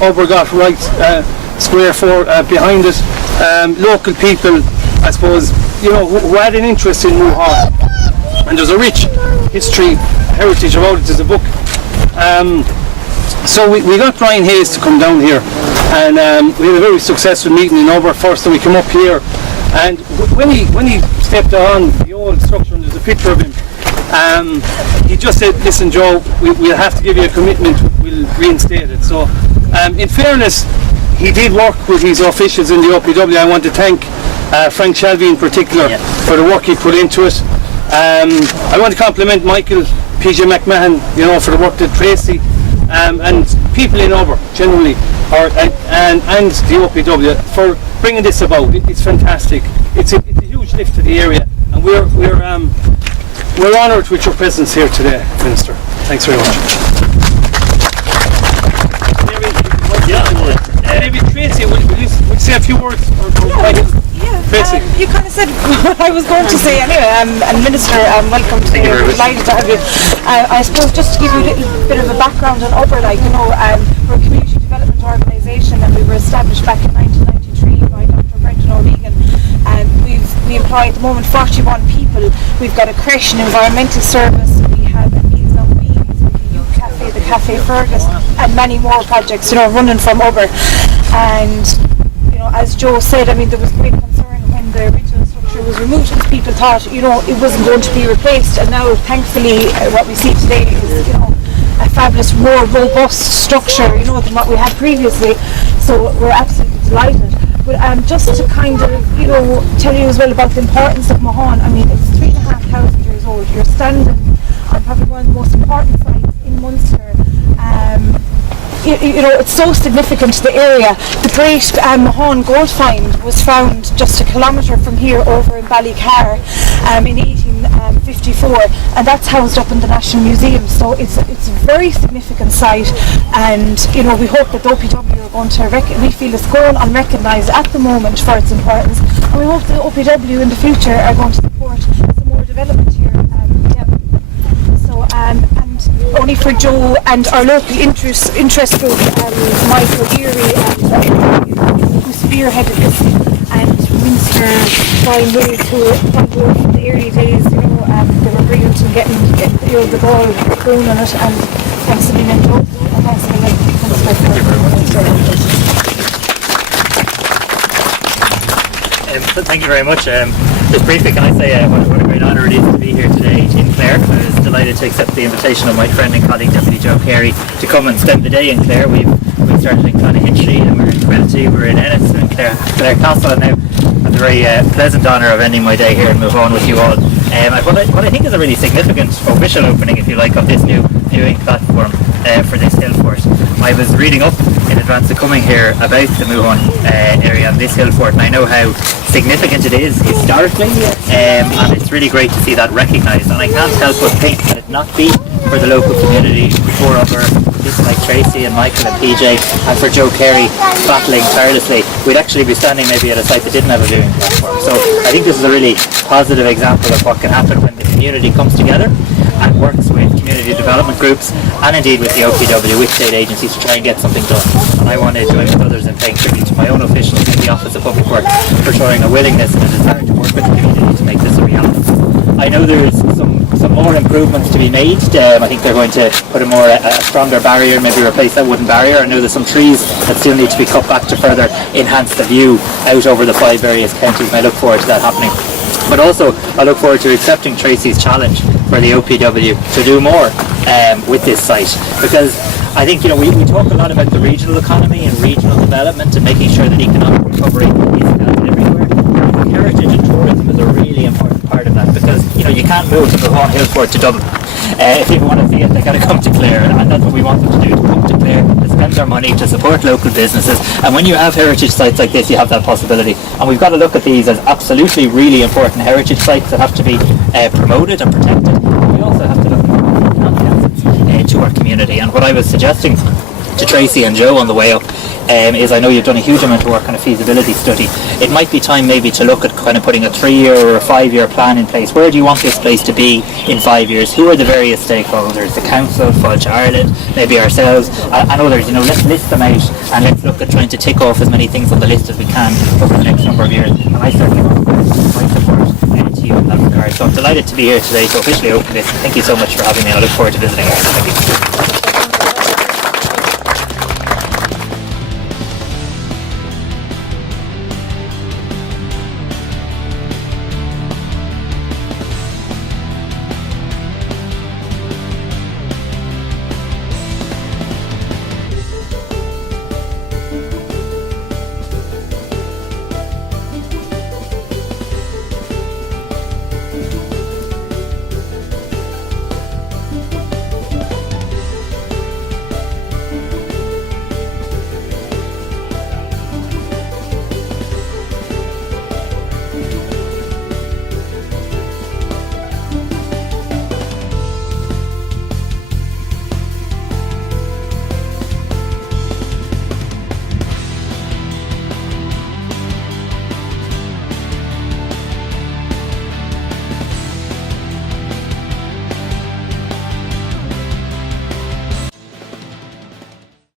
Overgot right square 4 behind it. Local people, I suppose, you know, who had an interest in Mooghaun, and there's a rich history, heritage about it. There's a book. So we got Brian Hayes to come down here, and we had a very successful meeting in Over first, and we come up here, and when he stepped on the old structure, and there's a picture of him, he just said, "Listen, Joe, we'll have to give you a commitment. We'll reinstate it." So, in fairness, he did work with his officials in the OPW. I want to thank Frank Shelby in particular for the work he put into it. I want to compliment Michael, PJ McMahon, you know, for the work that Tracy and people in Over generally, and the OPW for bringing this about. It's fantastic. It's a huge lift to the area, and we're honoured with your presence here today, Minister. Thanks very much. Maybe Tracy, will you say a few words? Tracy. You kind of said what I was going to say anyway. And Minister, welcome to you. Delighted to have you. I suppose just to give you a little bit of a background on OBAIR, like, you know, we're a community development organisation, and we were established back in 1993 by Dr. Brendan O'Regan. And we employ at the moment 41 people. We've got a creche, an environmental service. We have a Meals on Wheels, the Youth Cafe, the Cafe Fergus, and many more projects, you know, running from OBAIR. And you know, as Joe said, I mean, there was great concern when the original structure was removed, and people thought, you know, it wasn't going to be replaced. And now, thankfully, what we see today is, you know, a fabulous, more robust structure, you know, than what we had previously. So we're absolutely delighted. But just to kind of, you know, tell you as well about the importance of Mooghaun. I mean, it's 3,500 years old. You're standing on probably one of the most important sites in Munster. You know, it's so significant to the area. The great Mooghaun gold find was found just a kilometre from here over in Ballycar in 1854, and that's housed up in the National Museum. So it's a very significant site, and you know, we hope that the OPW are going to we feel it's going unrecognised at the moment for its importance, and we hope the OPW in the future are going to support some more development here. And only for Joe and our local interest group, Michael Erie, who spearheaded this, and Minister Brian Hayes, who in the early days, you know, they were brilliant in getting you know, the ball going on it. And thanks a million, Joe, and thanks a million. Thank you very much. Thank you very much. Just briefly, can I say what a great honour it is to be here today in Clare. I was delighted to accept the invitation of my friend and colleague Deputy Joe Carey to come and spend the day in Clare. We started in Clonahitchy, and we're in Coillte, we're in Ennis, and Clare Castle, and now I have the very pleasant honour of ending my day here in Mooghaun with you all. What I think is a really significant official opening, if you like, of this new viewing platform for this Hillfort. I was reading up in advance of coming here about the Mooghaun area and this Hillfort, and I know how significant it is historically, and it's really great to see that recognised. And I can't help but think that it not be for the local community, for other people like Tracy and Michael and PJ, and for Joe Carey battling tirelessly, we'd actually be standing maybe at a site that didn't have a viewing platform. So I think this is a really positive example of what can happen when the community comes together and works with community development groups, and indeed with the OPW, with state agencies, to try and get something done. And I want to join with others in paying tribute to my own officials in the Office of Public Works for showing a willingness and a desire to work with the community to make this a reality. I know there's some more improvements to be made. I think they're going to put a stronger barrier, maybe replace that wooden barrier. I know there's some trees that still need to be cut back to further enhance the view out over the 5 various counties, and I look forward to that happening. But also, I look forward to accepting Tracy's challenge for the OPW to do more with this site, because I think, we talk a lot about the regional economy and regional development and making sure that economic recovery is held everywhere. Heritage and tourism is a really important part of that, because you can't move from Mooghaun Hillfort to Dublin. If people want to see it, they got to come to Clare, and that's what we want them to do, to come to Clare, to spend their money, to support local businesses. And when you have heritage sites like this, you have that possibility. And we've got to look at these as absolutely really important heritage sites that have to be promoted and protected. We also have to look at to our community. And what I was suggesting to Tracy and Joe on the way up is, I know you've done a huge amount of work on a feasibility study. It might be time maybe to look at kind of putting a 3-year or a 5-year plan in place. Where do you want this place to be in 5 years? Who are the various stakeholders? The council, Coillte Ireland, maybe ourselves and others. Let's list them out and let's look at trying to tick off as many things on the list as we can over the next number of years. And I certainly want my support to you in that regard. So I'm delighted to be here today to officially open this. Thank you so much for having me. I look forward to visiting. Thank you.